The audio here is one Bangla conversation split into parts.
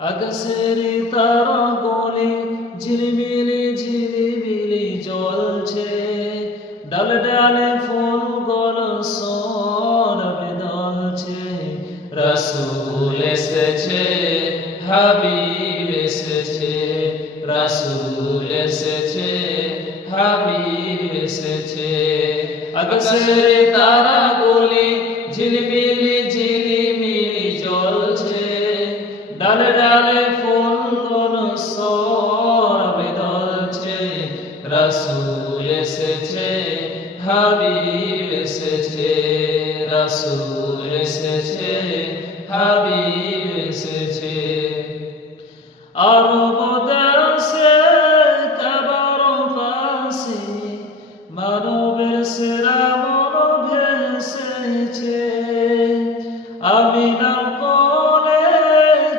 আকাশের তারাগুলি ঝিলিমিলি ঝিলিমিলি জ্বলছে, ডালে ডালে ফুলগুলো সরবে দুলছে। রাসূল এসেছে, হাবিব এসেছে, রাসূল এসেছে, হাবিব এসেছে। আকাশের তারাগুলি ঝিলিমিলি ঝিলিমিলি জ্বলছে, ডালে ডালে ফুলগুলো সরবে দুলছে। রাসূল এসেছে, হাবিব এসেছে, রাসূল এসেছে, হাবিব এসেছে। আরব দেশে কাবার পাশে মানবের সেরা মন ভেসেছে। আমিনার কোলে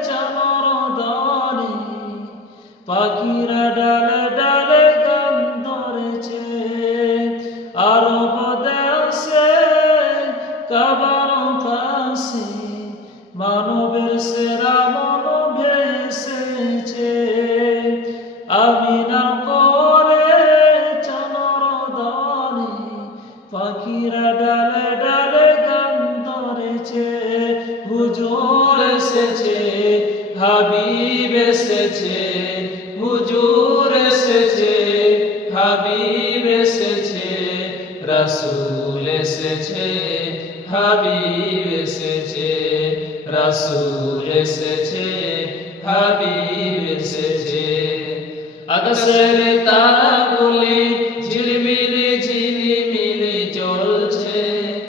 চাঁদর দানে পাখিরা ডালে ডালে গান ধরেছে। আরব দেশে কাবার পাশে মানবের সেরা মন ভেসেছে। আমিনার কোলে চাঁদর দানে পাখিরা ডালে ডালে গান ধরেছে। হুজুর এসেছে, হাবিব এসেছে, হুজুর এসেছে, হাবিব এসেছে, রাসূল এসেছে, হাবিব এসেছে, রাসূল এসেছে, হাবিব এসেছে। আকাশের তারাগুলি